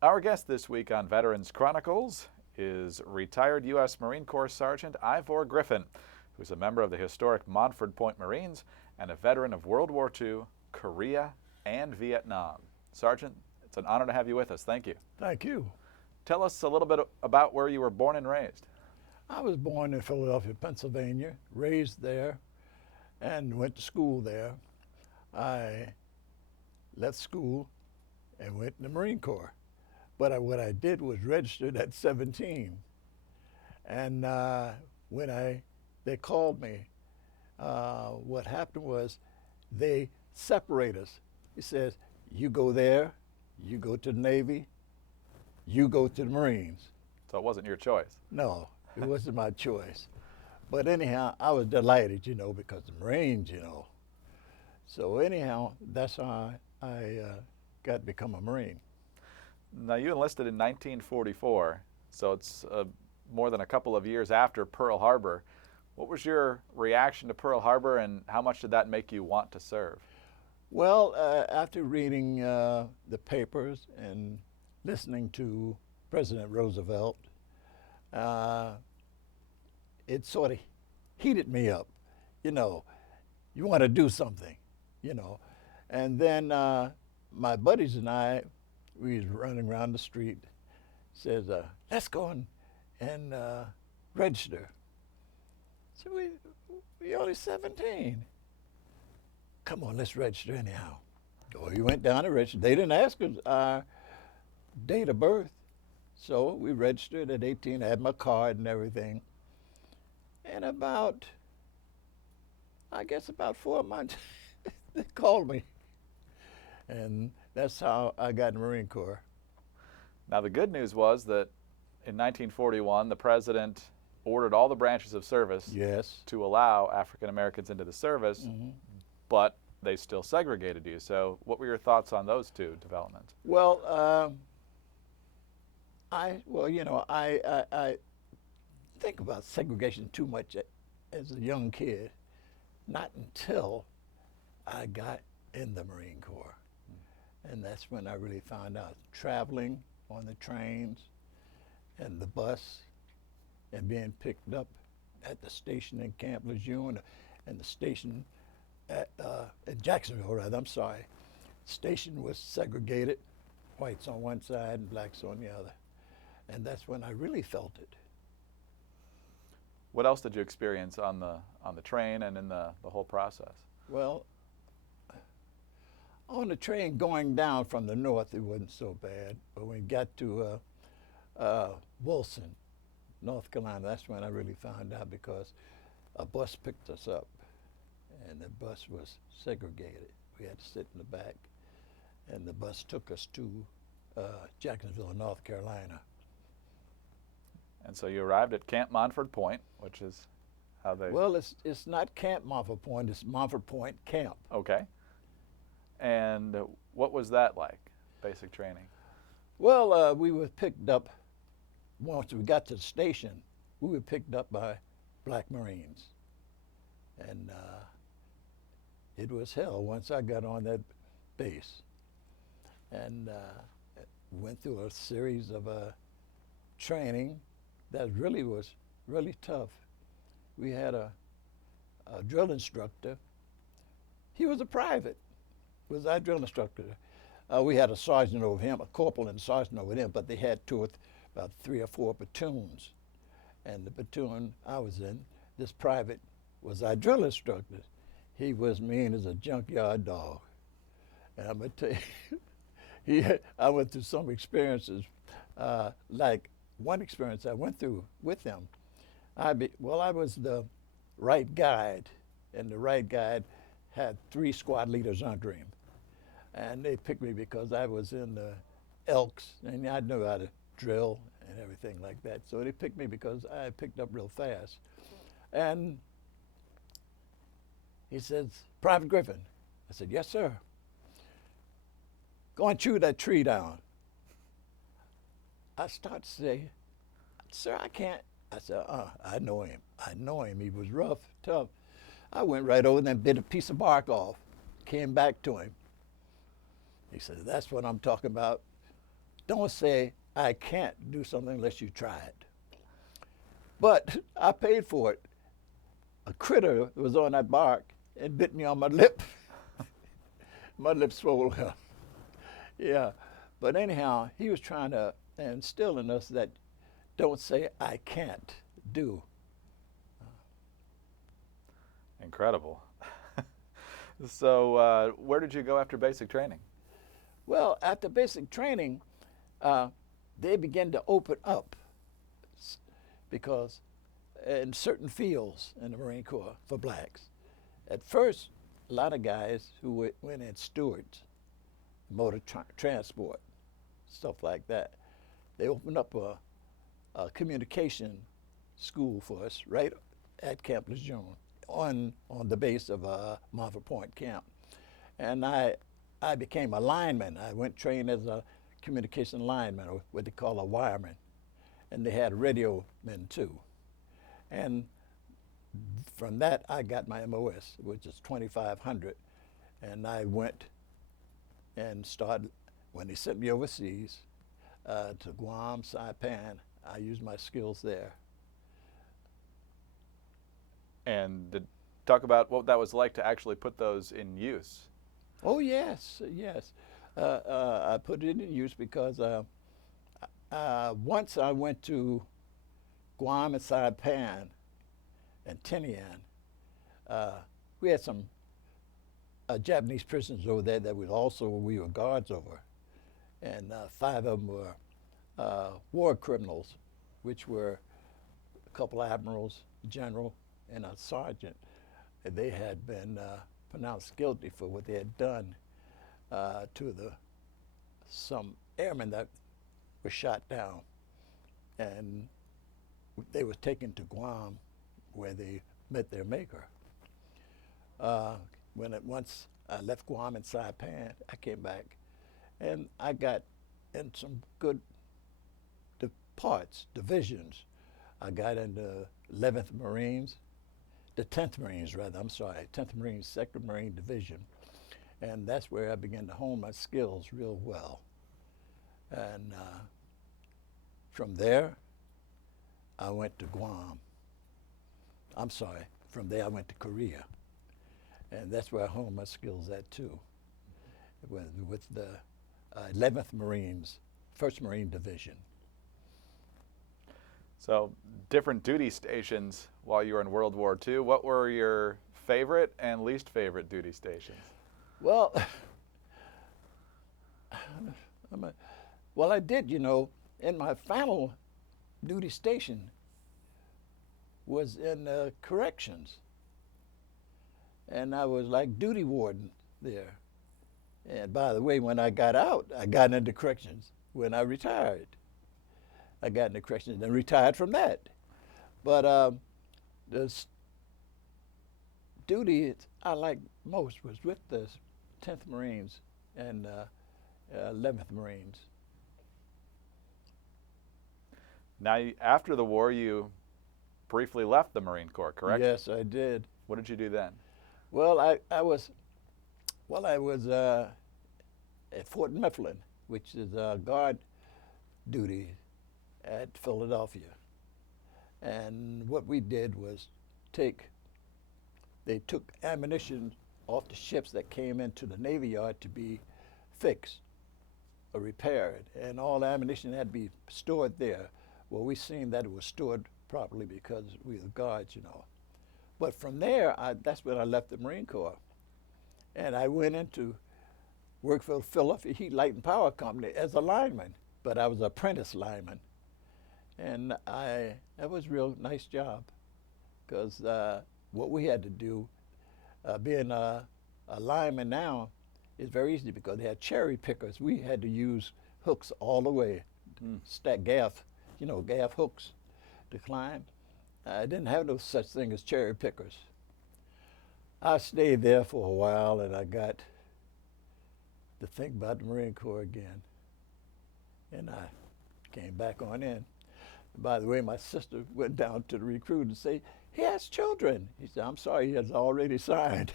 Our guest this week on Veterans Chronicles is retired U.S. Marine Corps Sergeant Ivor Griffin, who's a member of the historic Montford Point Marines and a veteran of World War II, Korea, and Vietnam. Sergeant, it's an honor to have you with us. Thank you. Thank you. Tell us a little bit about where you were born and raised. I was born in Philadelphia, Pennsylvania, raised there, and went to school there. I left school and went in the Marine Corps. But what I did was registered at 17. And when they called me, what happened was they separate us. He says, you go there, you go to the Navy, you go to the Marines. So it wasn't your choice. No, it wasn't my choice. But anyhow, I was delighted, because the Marines, So anyhow, that's how I got to become a Marine. Now, you enlisted in 1944, so it's more than a couple of years after Pearl Harbor. What was your reaction to Pearl Harbor, and how much did that make you want to serve? Well, after reading the papers and listening to President Roosevelt, it sort of heated me up. You want to do something, And then my buddies and I, we was running around the street, says, let's go and register. So we only 17. Come on, let's register anyhow. So we went down and registered. They didn't ask us our date of birth. So we registered at 18, I had my card and everything. And about 4 months, they called me. And that's how I got in the Marine Corps. Now, the good news was that in 1941, the president ordered all the branches of service to allow African Americans into the service, but they still segregated you. So what were your thoughts on those two developments? Well, I think about segregation too much as a young kid, not until I got in the Marine Corps. And that's when I really found out. Traveling on the trains and the bus and being picked up at the station in Camp Lejeune and the station at Jacksonville, rather, I'm sorry. Station was segregated, whites on one side and blacks on the other. And that's when I really felt it. What else did you experience on the train and in the whole process? Well, on the train going down from the north, it wasn't so bad. But when we got to Wilson, North Carolina, that's when I really found out, because a bus picked us up and the bus was segregated. We had to sit in the back, and the bus took us to Jacksonville, North Carolina. And so you arrived at Camp Montford Point, which is how they... Well, it's not Camp Montford Point, it's Montford Point Camp. Okay. And what was that like, basic training? Well, we were picked up, once we got to the station, we were picked up by black Marines. And it was hell once I got on that base. And went through a series of training that really was really tough. We had a drill instructor. He was a private, was our drill instructor. We had a sergeant over him, a corporal and a sergeant over him, but they had about 3 or 4 platoons. And the platoon I was in, this private was our drill instructor. He was mean as a junkyard dog. And I'm gonna tell you, I went through some experiences, like one experience I went through with him. I was the right guide, and the right guide had 3 squad leaders under him. And they picked me because I was in the Elks, and I knew how to drill and everything like that. So they picked me because I picked up real fast. And he says, Private Griffin. I said, yes, sir. Go and chew that tree down. I start to say, sir, I can't. I said, I know him. I know him. He was rough, tough. I went right over there and bit a piece of bark off, came back to him. He said, that's what I'm talking about. don't say, I can't do something unless you try it. But I paid for it. A critter was on that bark and bit me on my lip. My lip swelled up. Yeah. But anyhow, he was trying to instill in us that don't say, I can't do. Incredible. So where did you go after basic training? Well, after basic training, they began to open up because in certain fields in the Marine Corps for blacks. At first, a lot of guys who went in stewards, motor transport, stuff like that, they opened up a communication school for us right at Camp Lejeune on the base of Montford Point Camp. And I became a lineman. I went trained as a communication lineman, or what they call a wireman. And they had radio men too. And from that, I got my MOS, which is 2,500. And I went and started, when they sent me overseas to Guam, Saipan, I used my skills there. And talk about what that was like to actually put those in use. Oh, yes, yes. I put it in use because once I went to Guam and Saipan and Tinian, we had some Japanese prisoners over there that we were guards over. And 5 of them were war criminals, which were a couple admirals, general, and a sergeant. They had been pronounced guilty for what they had done to some airmen that were shot down. And they were taken to Guam, where they met their maker. Once I left Guam and Saipan, I came back, and I got in some good divisions. I got into 11th Marines, the 10th Marines rather, I'm sorry, 10th Marines, 2nd Marine Division. And that's where I began to hone my skills real well. And from there, I went to Guam. I'm sorry, from there I went to Korea. And that's where I honed my skills at too, with the 11th Marines, 1st Marine Division. So different duty stations while you were in World War II. What were your favorite and least favorite duty stations? Well, I did, in my final duty station was in corrections. And I was like duty warden there. And by the way, when I got out, I got into corrections. When I retired, I got into corrections and retired from that. But the duty I liked most was with the 10th Marines and 11th Marines. Now, after the war, you briefly left the Marine Corps, correct? Yes, I did. What did you do then? Well, I was at Fort Mifflin, which is guard duty at Philadelphia. And what we did was they took ammunition off the ships that came into the Navy Yard to be fixed or repaired, and all ammunition had to be stored there. Well, we seen that it was stored properly because we were guards, But from there, that's when I left the Marine Corps. And I went into work for Philadelphia Heat, Light and Power Company as a lineman, but I was an apprentice lineman. And that was a real nice job because what we had to do, being a lineman now, is very easy because they had cherry pickers. We had to use hooks all the way, stack gaff hooks to climb. I didn't have no such thing as cherry pickers. I stayed there for a while and I got to think about the Marine Corps again. And I came back on in. By the way, my sister went down to the recruit and said, he has children. He said, I'm sorry, he has already signed.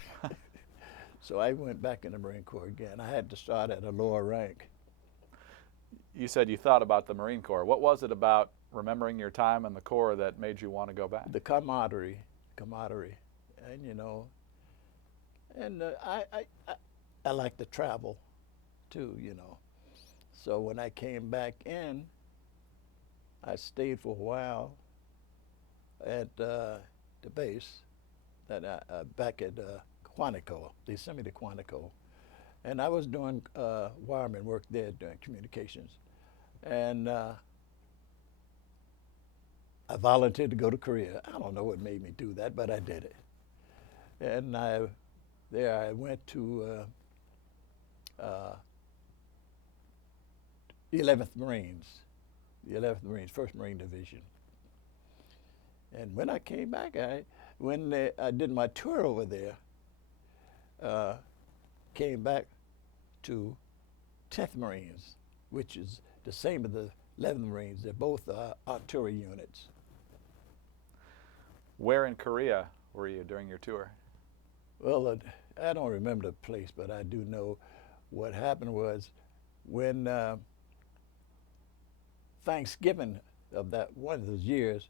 So I went back in the Marine Corps again. I had to start at a lower rank. You said you thought about the Marine Corps. What was it about remembering your time in the Corps that made you want to go back? The camaraderie, and you know, and I like to travel, too, you know. So when I came back in, I stayed for a while at the base, back at Quantico. They sent me to Quantico, and I was doing wireman work there, doing communications, and I volunteered to go to Korea. I don't know what made me do that, but I did it. And there I went to 11th Marines, the 11th Marines, 1st Marine Division. And when I came back, when I did my tour over there, came back to 10th Marines, which is the same as the 11th Marines. They're both artillery units. Where in Korea were you during your tour? Well, I don't remember the place, but I do know what happened was when Thanksgiving of that one of those years,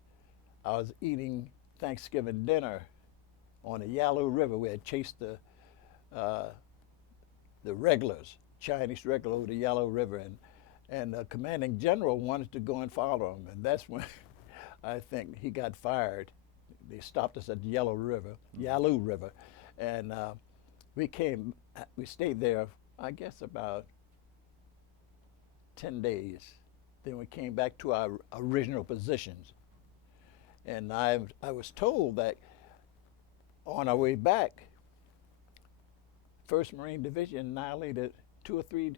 I was eating Thanksgiving dinner on the Yalu River. We had chased the regulars, Chinese regulars, over the Yalu River, and the commanding general wanted to go and follow him, and that's when I think he got fired. They stopped us at the Yalu River, and we stayed there, I guess, about 10 days. Then we came back to our original positions. And I was told that on our way back, 1st Marine Division annihilated 2 or 3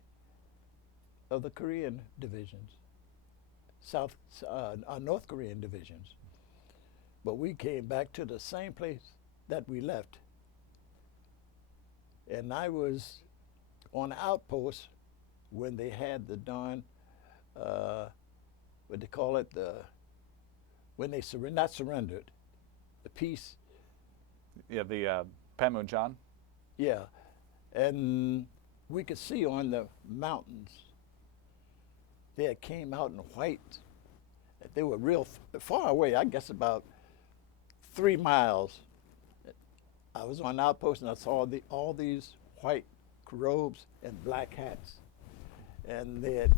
of the Korean divisions, North Korean divisions. But we came back to the same place that we left. And I was on outpost when they had the darn, what they call it, when they not surrendered, the peace. Yeah, the Panmunjom. Yeah, and we could see on the mountains, they came out in white. They were real far away, I guess about 3 miles. I was on outpost and I saw all these white robes and black hats. And they had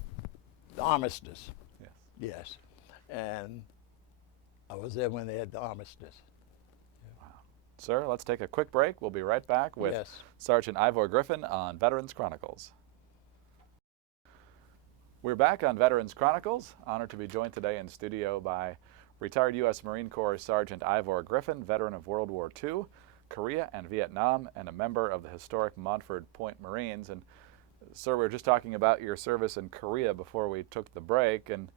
the armistice. Yes. Yes. And I was there when they had the armistice. Wow. Sir, let's take a quick break. We'll be right back with Sergeant Ivor Griffin on Veterans Chronicles. We're back on Veterans Chronicles. Honored to be joined today in studio by retired U.S. Marine Corps Sergeant Ivor Griffin, veteran of World War II, Korea and Vietnam, and a member of the historic Montford Point Marines. And sir, we were just talking about your service in Korea before we took the break, and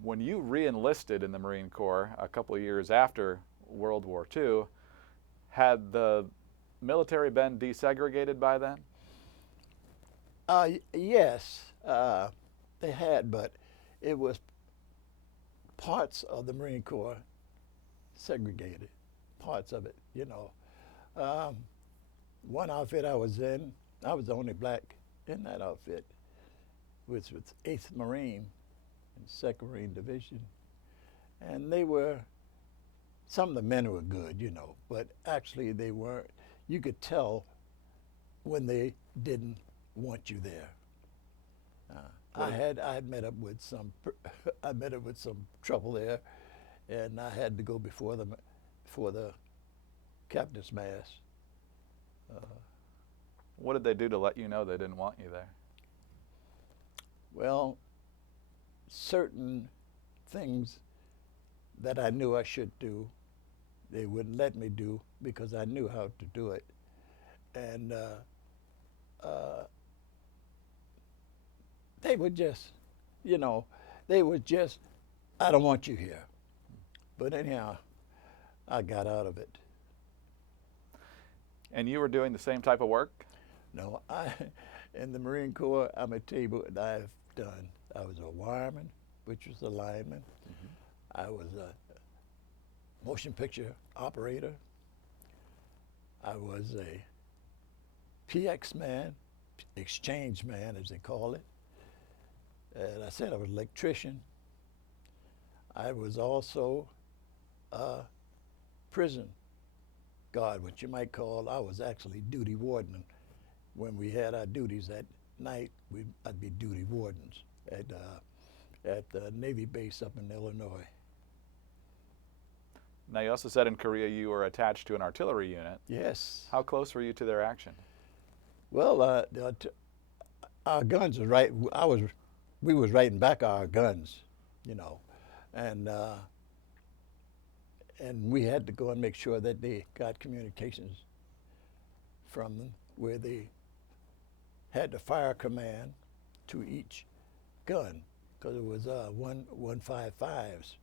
when you re-enlisted in the Marine Corps a couple of years after World War II, had the military been desegregated by then? Yes, they had, but it was parts of the Marine Corps segregated, parts of it, you know. One outfit I was in, I was the only black in that outfit, which was 8th Marine and 2nd Marine Division. And some of the men were good, you know, but actually they weren't. You could tell when they didn't want you there. I had met up with some trouble there, and I had to go before the captain's mast. What did they do to let you know they didn't want you there? Well, certain things that I knew I should do, they wouldn't let me do because I knew how to do it. And they would just, you know, I don't want you here. But anyhow, I got out of it. And you were doing the same type of work? No, in the Marine Corps, I'm going to tell you what I've done. I was a wireman, which was a lineman. Mm-hmm. I was a motion picture operator. I was a PX man, exchange man as they call it. And I said I was an electrician. I was also a prison guard, what you might call. I was actually duty warden. When we had our duties at night, I'd be duty wardens at the Navy base up in Illinois. Now, you also said in Korea you were attached to an artillery unit. Yes. How close were you to their action? Well, our guns were right. We was writing back our guns, you know, and we had to go and make sure that they got communications from them, where they had the fire command to each gun, because it was 155s.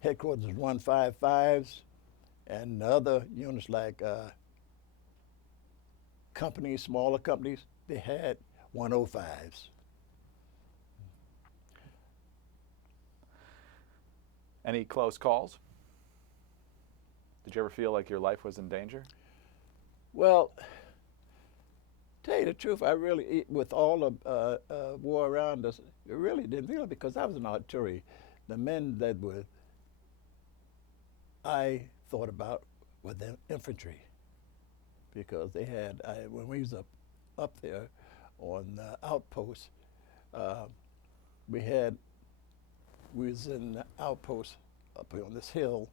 Headquarters was 155s, and the other units like companies, smaller companies, they had 105s. Any close calls? Did you ever feel like your life was in danger? Well, tell you the truth, I really, with all the war around us, it really didn't feel it, because I was in artillery. The men that I thought about were the infantry, because they had, when we was up there on the outpost, we was in the outpost up on this hill,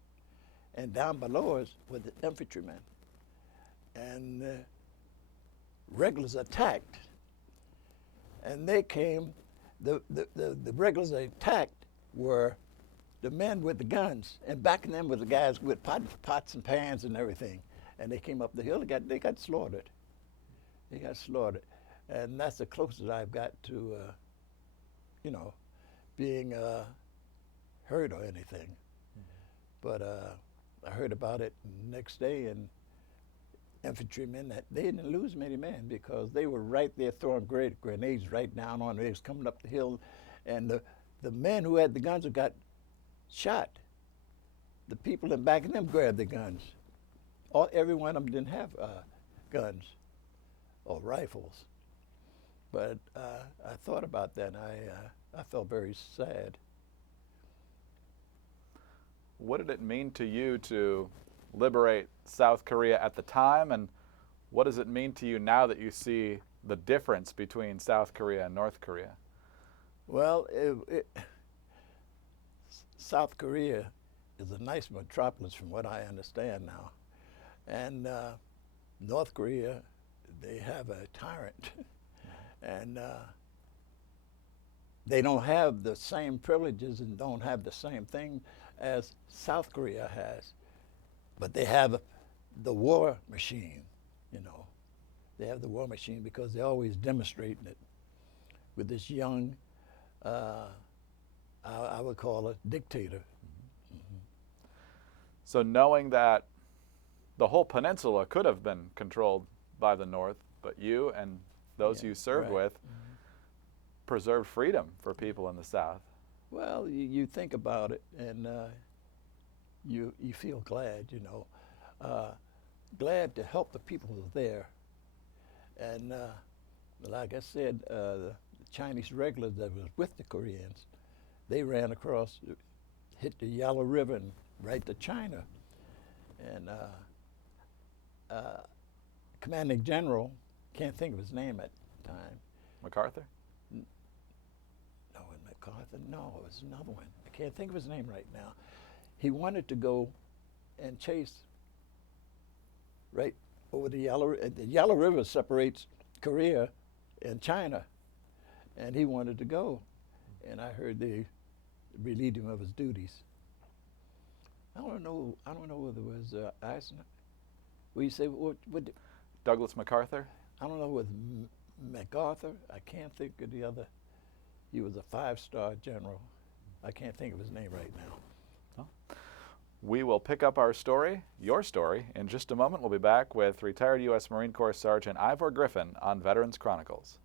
and down below us were the infantrymen. And regulars attacked, and they came, the regulars they attacked were the men with the guns, and backing them were the guys with pots and pans and everything. And they came up the hill, they got slaughtered. They got slaughtered. And that's the closest I've got to, you know, being hurt or anything. But I heard about it the next day, and infantrymen, that they didn't lose many men, because they were right there throwing grenades right down on them. They was coming up the hill, and the men who had the guns who got shot, the people in back of them grabbed the guns. Every one of them didn't have guns or rifles. But I thought about that, and I felt very sad. What did it mean to you to liberate South Korea at the time, and what does it mean to you now that you see the difference between South Korea and North Korea? Well, South Korea is a nice metropolis from what I understand now. And North Korea, they have a tyrant. And they don't have the same privileges and don't have the same thing as South Korea has. But they have the war machine, you know. They have the war machine because they're always demonstrating it with this young, I would call it dictator. Mm-hmm. So knowing that the whole peninsula could have been controlled by the North, but you and those you served with preserved freedom for people in the South. Well, you think about it, and you feel glad, you know, glad to help the people who are there. And like I said, the Chinese regulars that was with the Koreans, they ran across, hit the Yellow River and right to China. And commanding general, can't think of his name at the time. MacArthur? No, MacArthur, no, it was another one. I can't think of his name right now. He wanted to go and chase right over the Yellow River separates Korea and China, and he wanted to go. And I heard they relieved him of his duties. I don't know whether it was Eisner. What you say? What Douglas MacArthur? I don't know whether MacArthur. I can't think of the other. He was a 5-star general. I can't think of his name right now. Well, we will pick up our story, your story, in just a moment. We'll be back with retired U.S. Marine Corps Sergeant Ivor Griffin on Veterans Chronicles.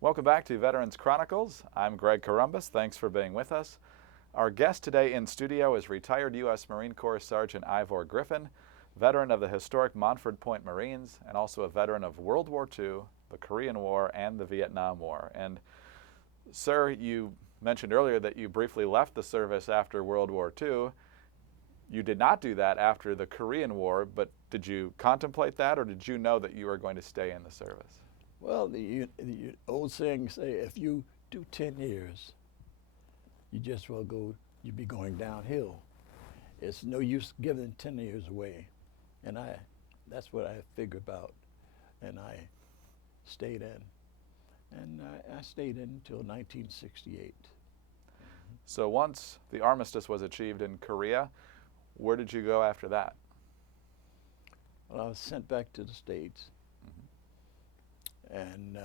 Welcome back to Veterans Chronicles. I'm Greg Columbus. Thanks for being with us. Our guest today in studio is retired U.S. Marine Corps Sergeant Ivor Griffin, veteran of the historic Montford Point Marines and also a veteran of World War II, the Korean War and the Vietnam War. And sir, you mentioned earlier that you briefly left the service after World War II. You did not do that after the Korean War, but did you contemplate that, or did you know that you were going to stay in the service? Well, the old saying say, if you do 10 years, you just will go, you'll be going downhill. It's no use giving 10 years away. And that's what I figured about. And I stayed in. And I stayed in until 1968. So once the armistice was achieved in Korea, where did you go after that? Well, I was sent back to the States. And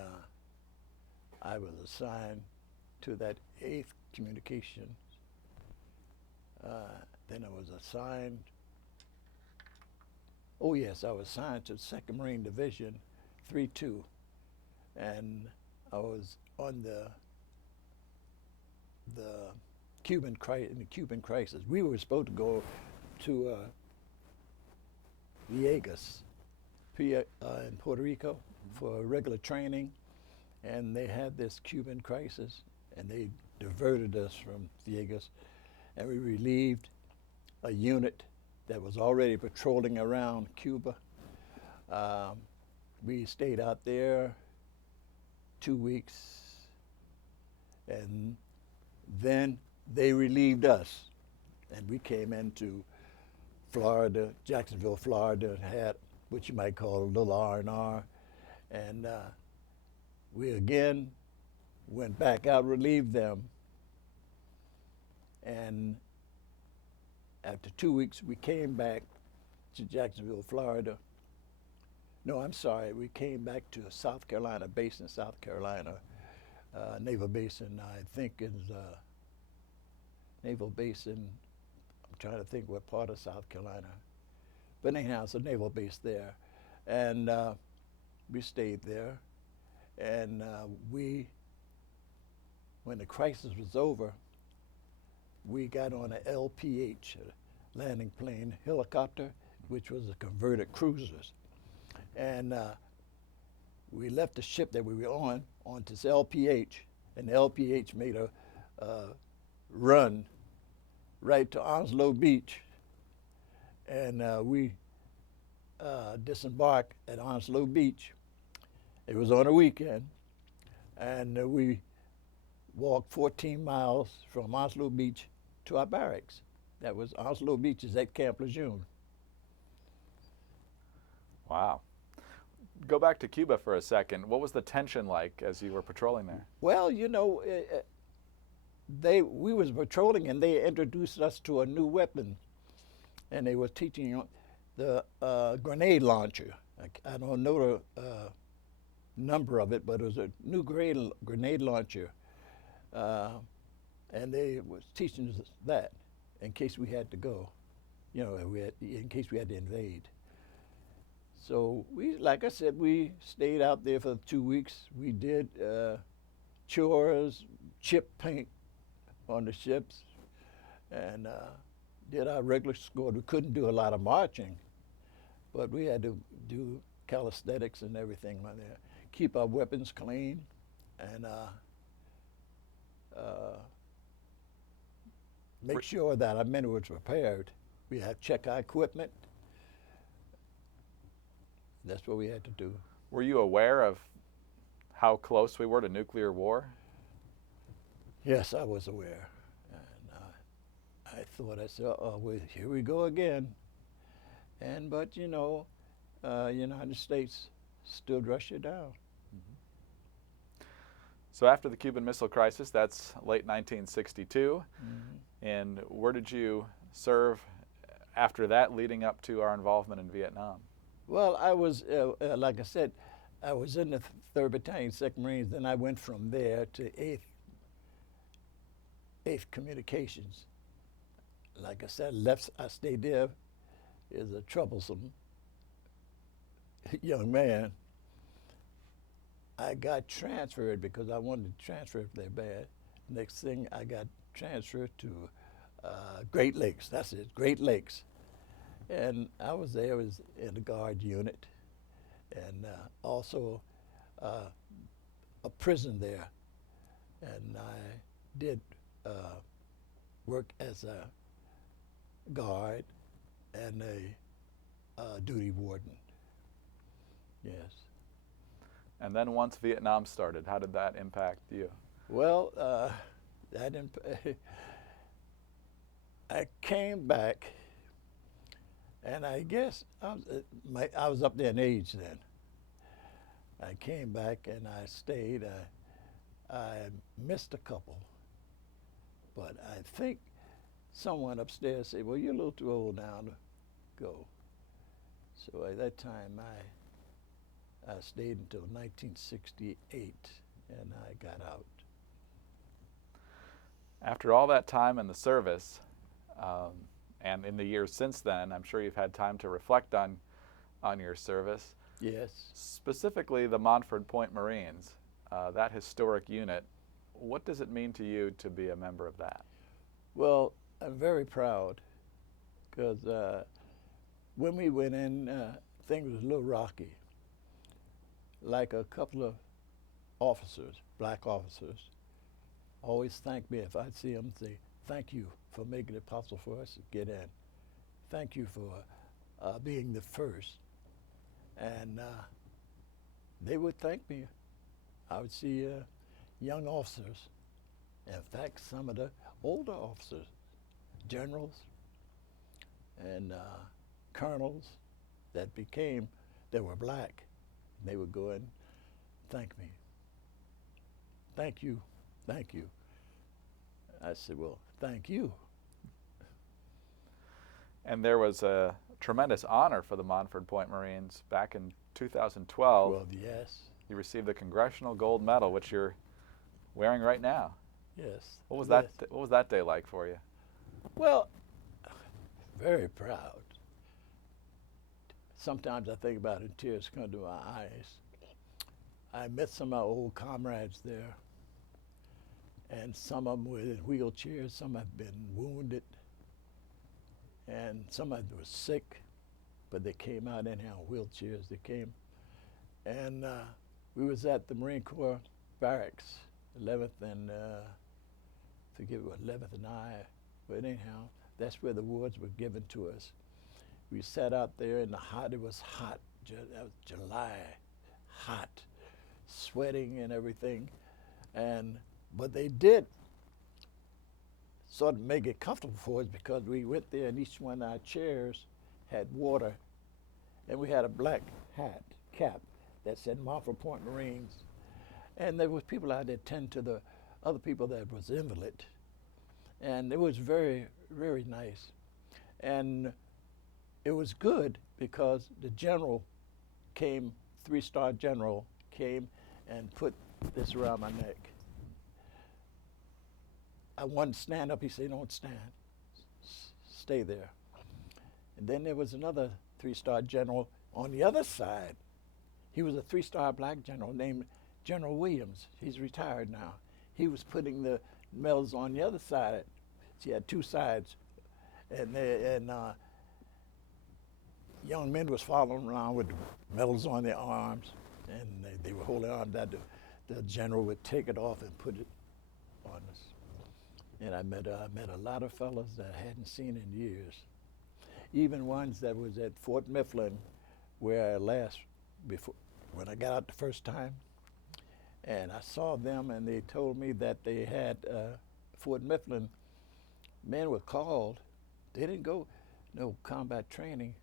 I was assigned to that 8th Communications. Then I was assigned, oh yes, I was assigned to the 2nd Marine Division, 3-2. And I was on the Cuban crisis. We were supposed to go to Villegas in Puerto Rico for regular training, and they had this Cuban crisis, and they diverted us from Villegas, and we relieved a unit that was already patrolling around Cuba. We stayed out there 2 weeks, and then they relieved us, and we came into Florida, Jacksonville, Florida, and had what you might call a little R&R, and we again went back out, relieved them, and after 2 weeks, we came back to Jacksonville, Florida. No, I'm sorry, we came back to a South Carolina base in South Carolina, naval base, and I think is naval base in, I'm trying to think what part of South Carolina. But anyhow, it's a naval base there. And we stayed there. And when the crisis was over, we got on a LPH, a landing plane helicopter, which was a converted cruisers. And we left the ship that we were on this LPH, and the LPH made a run right to Onslow Beach. And we disembarked at Onslow Beach. It was on a weekend, and we walked 14 miles from Onslow Beach to our barracks. That was Onslow Beach is at Camp Lejeune. Wow. Go back to Cuba for a second. What was the tension like as you were patrolling there? Well, you know, we was patrolling, and they introduced us to a new weapon, and they were teaching the grenade launcher. I don't know the number of it, but it was a new grenade launcher, and they was teaching us that in case we had to go, you know, in case we had to invade. So we, like I said, we stayed out there for 2 weeks. We did chores, chip paint on the ships, and did our regular score. We couldn't do a lot of marching, but we had to do calisthenics and everything on there. Keep our weapons clean, and make sure that our men were prepared. We had to check our equipment. That's what we had to do. Were you aware of how close we were to nuclear war? Yes, I was aware. And I thought, I said, oh, well, here we go again. But you know, United States stood Russia down. So after the Cuban Missile Crisis, that's late 1962. And where did you serve after that, leading up to our involvement in Vietnam? Well, I was, like I said, I was in the 3rd Battalion, 2nd Marines. Then I went from there to 8th Communications. Like I said, I stayed there as a troublesome young man. I got transferred because I wanted to transfer there bad. Next thing, I got transferred to Great Lakes. That's it, Great Lakes. And I was there in the guard unit, and also a prison there, and I did work as a guard and a duty warden. Yes. And then once Vietnam started, how did that impact you? Well, I came back, and I guess I was up there in age then. I came back and I stayed. I missed a couple, but I think someone upstairs said, "Well, you're a little too old now to go." So at that time, I stayed until 1968, and I got out. After all that time in the service, and in the years since then, I'm sure you've had time to reflect on your service. Yes. Specifically, the Montford Point Marines, that historic unit. What does it mean to you to be a member of that? Well, I'm very proud because when we went in, things was a little rocky. Like a couple of officers, black officers, always thank me if I'd see them, say, "Thank you for making it possible for us to get in. Thank you for being the first." And they would thank me. I would see young officers, in fact, some of the older officers, generals and colonels that were black. They would go and thank me. "Thank you, thank you." I said, "Well, thank you." And there was a tremendous honor for the Montford Point Marines back in 2012. Well, yes. You received the Congressional Gold Medal, which you're wearing right now. Yes. What was yes. that? What was that day like for you? Well, very proud. Sometimes I think about it and tears come to my eyes. I met some of my old comrades there, and some of them were in wheelchairs, some have been wounded, and some of them were sick, but they came out anyhow, wheelchairs, they came. And we was at the Marine Corps barracks, 11th and, forget what, 11th and I, but anyhow, that's where the awards were given to us. We sat out there in the hot, it was hot, that was July, hot, sweating and everything. But they did sort of make it comfortable for us because we went there and each one of our chairs had water, and we had a black cap that said Montford Point Marines. And there was people out there tend to the other people that was invalid. And it was very, very nice. And it was good because the general came, 3-star general came and put this around my neck. I wanted to stand up. He said, "Don't stand. Stay there." And then there was another 3-star general on the other side. He was a 3-star black general named General Williams. He's retired now. He was putting the medals on the other side. He had 2 sides. And young men was following around with the medals on their arms, and they were holding on that the general would take it off and put it on us. And I met a lot of fellows that I hadn't seen in years, even ones that was at Fort Mifflin, where when I got out the first time, and I saw them, and they told me that they had Fort Mifflin. Men were called. They didn't go no combat training.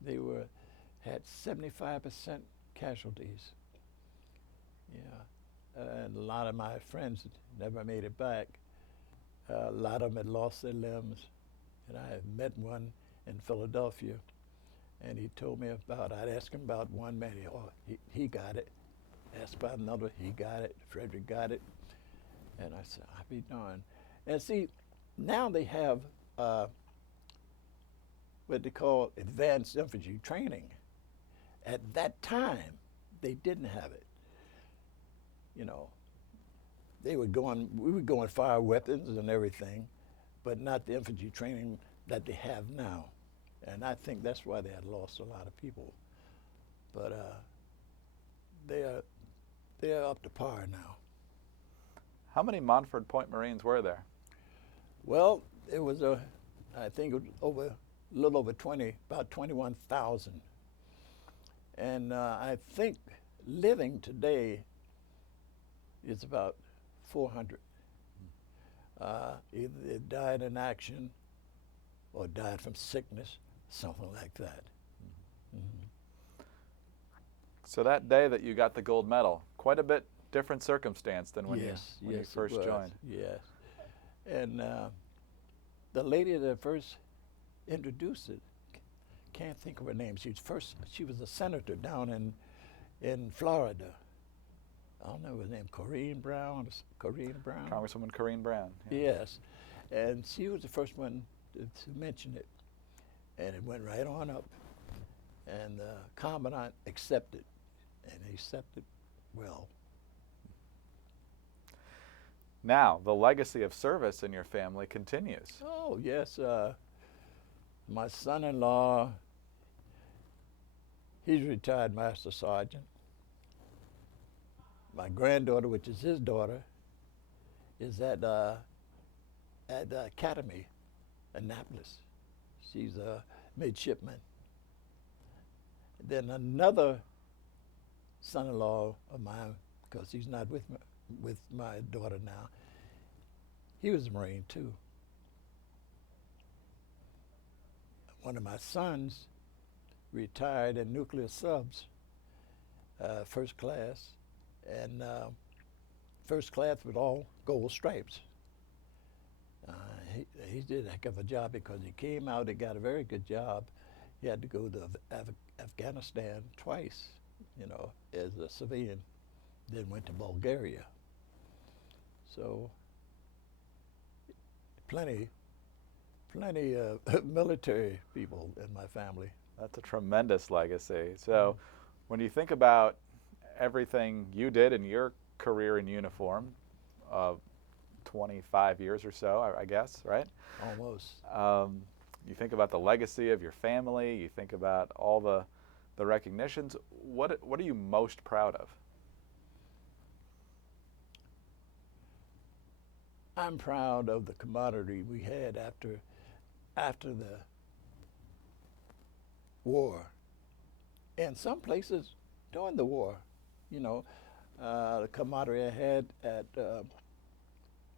They had 75% casualties. Yeah, and a lot of my friends never made it back. A lot of them had lost their limbs, and I had met one in Philadelphia, and he told me I'd asked him about one man, he got it. Asked about another, he got it. Frederick got it. And I said, I'll be darned. And see, now they have what they call advanced infantry training. At that time, they didn't have it. You know, we would go and fire weapons and everything, but not the infantry training that they have now. And I think that's why they had lost a lot of people. But they're up to par now. How many Montford Point Marines were there? Well, it was I think it was a little over 20, about 21,000. And I think living today is about 400. Either they died in action or died from sickness, something like that. So that day that you got the gold medal, quite a bit different circumstance than when you first joined. Yes. And the lady that first introduced it, can't think of her name. She was a senator down in Florida. I don't know her name, Corrine Brown. Congresswoman Corrine Brown. Yeah. Yes, and she was the first one to mention it, and it went right on up. And the commandant accepted, and he accepted well. Now, the legacy of service in your family continues. Oh, yes. My son-in-law, he's retired Master Sergeant. My granddaughter, which is his daughter, is at the Academy, Annapolis. She's a midshipman. Then another son-in-law of mine, because he's not with my daughter now, he was a Marine too. One of my sons retired in nuclear subs, first class, and first class with all gold stripes. He did a heck of a job because he came out and got a very good job. He had to go to Afghanistan twice, as a civilian, then went to Bulgaria. So plenty of military people in my family. That's a tremendous legacy. So when you think about everything you did in your career in uniform, 25 years or so, I guess, right? Almost. You think about the legacy of your family, you think about all the recognitions. What are you most proud of? I'm proud of the camaraderie we had after the war. And some places during the war, the camaraderie I had at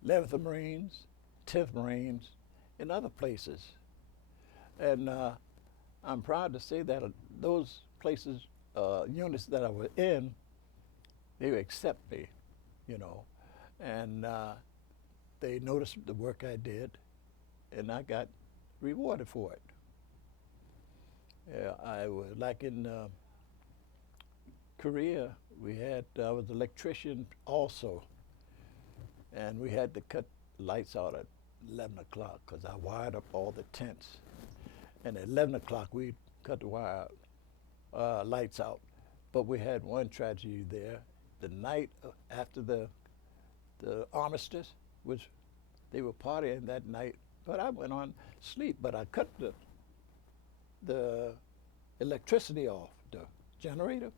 11th Marines, 10th Marines, and other places. And I'm proud to say that those places, units that I was in, they would accept me, and they noticed the work I did, and I got rewarded for it. Yeah, I was like in Korea. I was an electrician also, and we had to cut lights out at 11 o'clock because I wired up all the tents. And at 11 o'clock, we cut the lights out. But we had one tragedy there. The night after the armistice, which they were partying that night, but I went on sleep, but I cut the electricity off, the generator,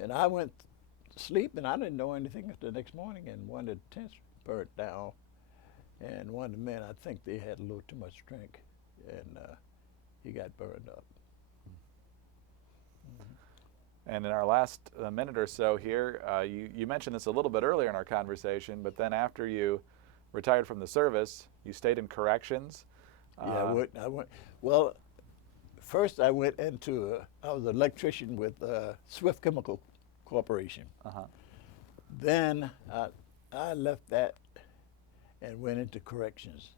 and I went to sleep, and I didn't know anything until the next morning, and one of the tents burnt down, and one of the men, I think they had a little too much drink, and he got burned up. And in our last minute or so here, you mentioned this a little bit earlier in our conversation, but then after you retired from the service, you stayed in corrections. Yeah, I went. Well, first I went into, I was an electrician with Swift Chemical Corporation. Then I left that and went into corrections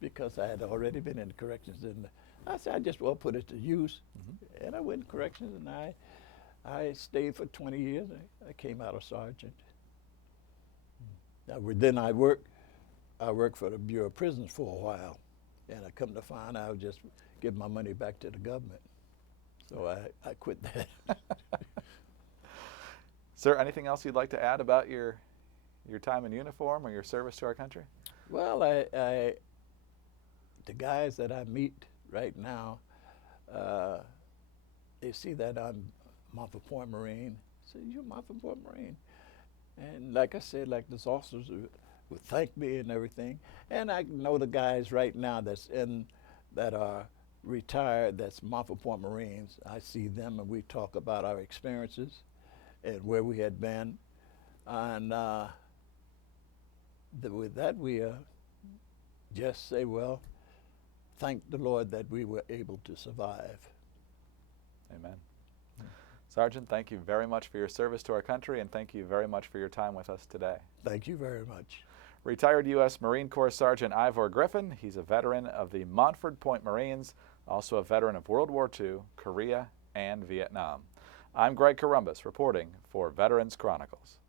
because I had already been in corrections. And I said, I just want to put it to use. And I went in corrections, and I stayed for 20 years. I came out a sergeant. Then I worked for the Bureau of Prisons for a while, and I come to find I would just give my money back to the government. So I quit that. Sir, anything else you'd like to add about your time in uniform or your service to our country? Well, the guys that I meet right now, they see that I'm Montford Point Marine. Say, you're Montford Point Marine. And like I said, like those officers would thank me and everything. And I know the guys right now that are retired, that's Montford Point Marines. I see them and we talk about our experiences and where we had been. And with that, we just say, well, thank the Lord that we were able to survive. Amen. Sergeant, thank you very much for your service to our country, and thank you very much for your time with us today. Thank you very much. Retired U.S. Marine Corps Sergeant Ivor Griffin. He's a veteran of the Montford Point Marines, also a veteran of World War II, Korea, and Vietnam. I'm Greg Corumbus reporting for Veterans Chronicles.